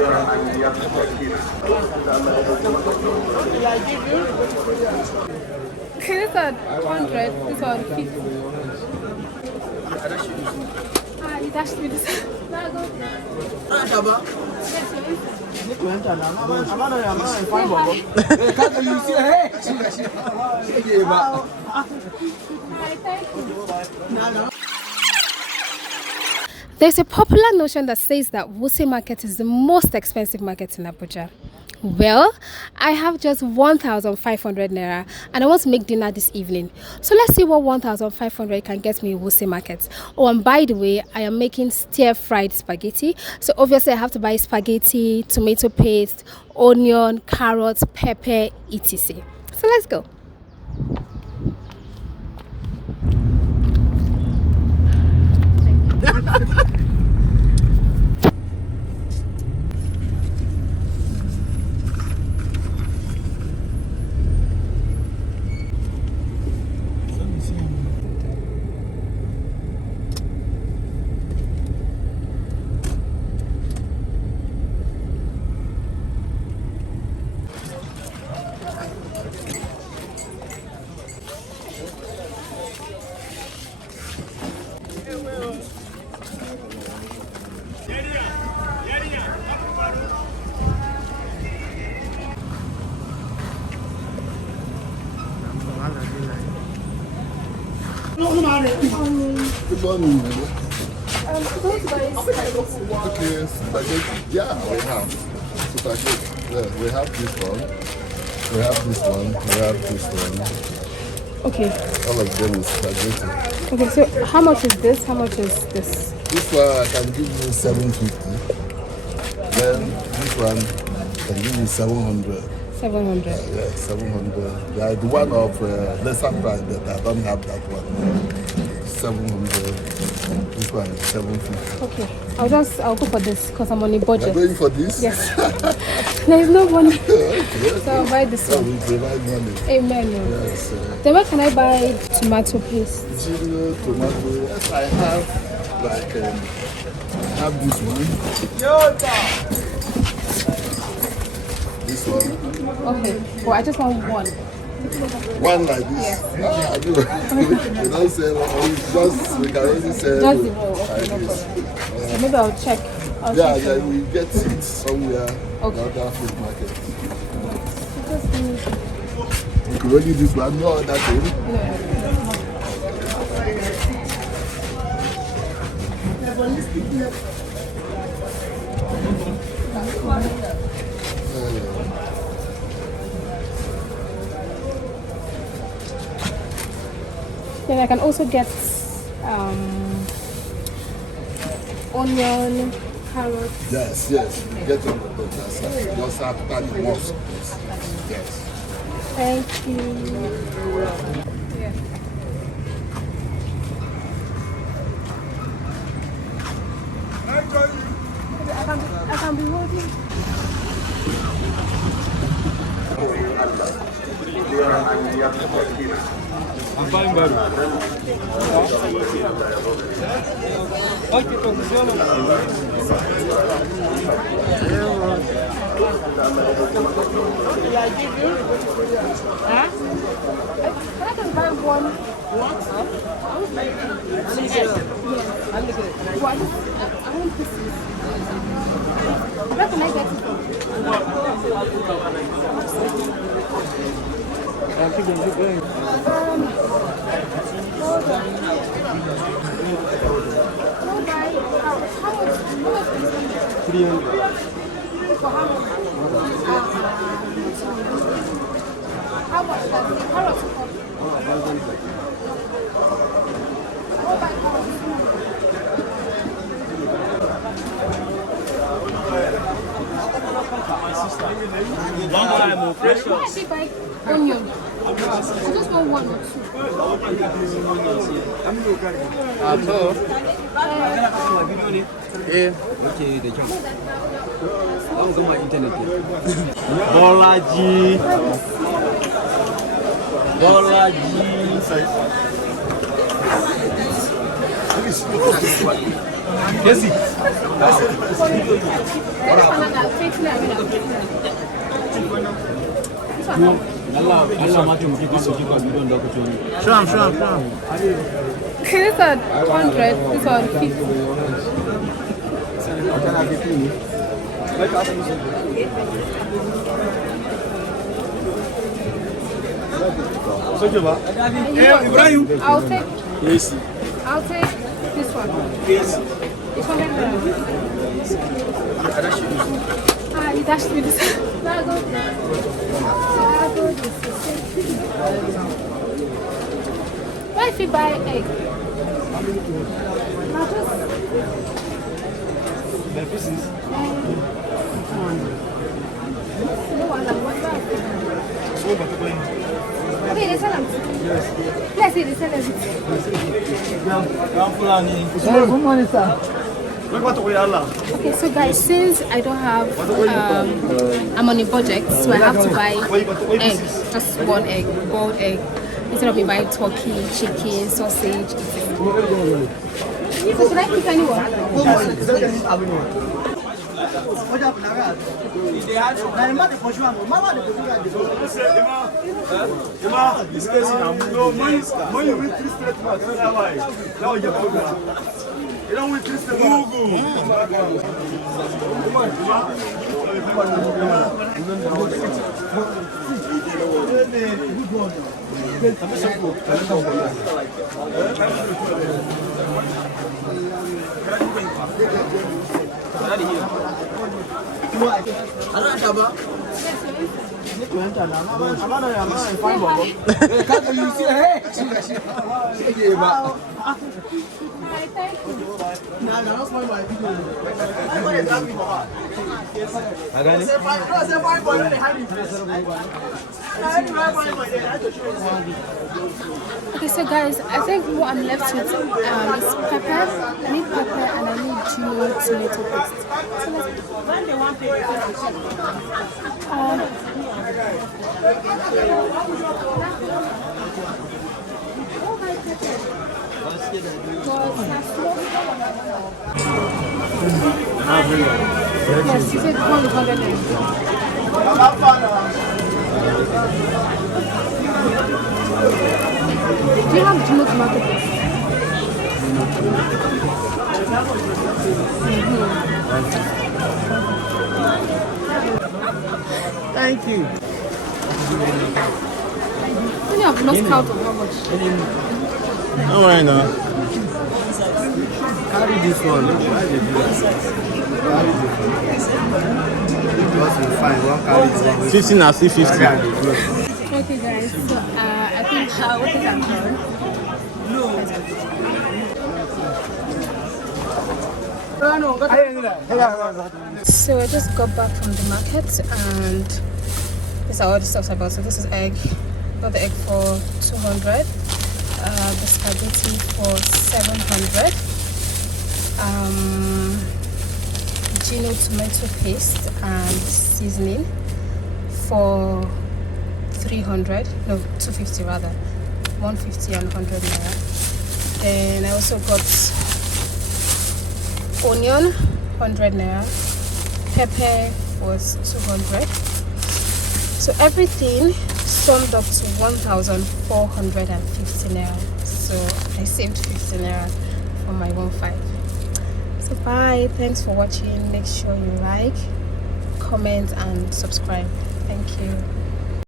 Okay, this one 100, this one 50. Ah, you dashed me this. Now go. There's a popular notion that says that Wuse Market is the most expensive market in Abuja. Well, I have just 1,500 naira and I want to make dinner this evening. So let's see what 1,500 can get me in Wuse Market. Oh, and by the way, I am making stir-fried spaghetti. So obviously I have to buy spaghetti, tomato paste, onion, carrots, pepper, etc. So let's go. Good morning. Okay, spaghetti. Yeah, we have spaghetti. Yeah, we have this one. We have this one. We have this one. Okay. All of them is spaghetti. Okay, so how much is this? How much is this? This one I can give you 750. Then this one I can give you 700. 700. Yeah, 700. Yeah, the one of lesser price, but I don't have that one. 700. This one is 750. Okay, I'll go for this because I'm on a budget. You're going for this? Yes. There is no money. Okay. So I'll buy this one. We provide money. Amen. Yes. Then where can I buy tomato paste? Chile, tomato. Yes, I have I have this one. This one. Okay, well I just want one. One like this. Yes. Ah, I do. We don't sell. We can only sell Just the roll. like Okay, no this. problem. So maybe I'll check. Yeah, we get it somewhere. Okay. Other food market. Just give me- We could only this one, no other thing. Then I can also get onion, carrots. Yes, yes. We get it. Just after the mosque. Yes. Thank you. Yeah. I can be holding. I'm fine, buddy. Ok, posiciona. I can buy one. What? I want pieces. Where can I get it from? How much does the carrots cost? One more precious. Why did I buy onion? I just want one or two. Okay, da kyau. Zan gama internet ne. Bolaji. Yes. Show him. Okay, this one 100, this one 50. Ibrahim. I'll take Yes. I'll take this one. Yes. It's 100. Ah, you dashed me this. Now go there. Why if you buy egg? Now just The pieces. no one. So, but when Okay, they sell them. Let's see, they sell them. Okay, so guys, since I don't have, I'm on a budget, so I have to buy egg, just one egg, boiled egg, instead of me buying turkey, chicken, sausage. So should I pick anyone? Okay, so guys, I think what I'm left with is pepper. I need pepper and I need tomato paste. So yes, you said 100. Do you have tomato paste? Thank you. Only I've lost count of how much. Don't worry now. Carry this one. Carry 15 and 50. Okay guys, so I think what is that called? So I just got back from the market and these are all the stuff I bought. So this is egg. Got the egg for 200. The spaghetti for 700. Gino tomato paste and seasoning for 300. No, 250 rather. 150 and 100 naira. Then I also got onion, 100 naira. Pepper was 200. So everything summed up to 1,450 naira. So I saved 50 naira for my 1.5. So bye. Thanks for watching. Make sure you like, comment, and subscribe. Thank you.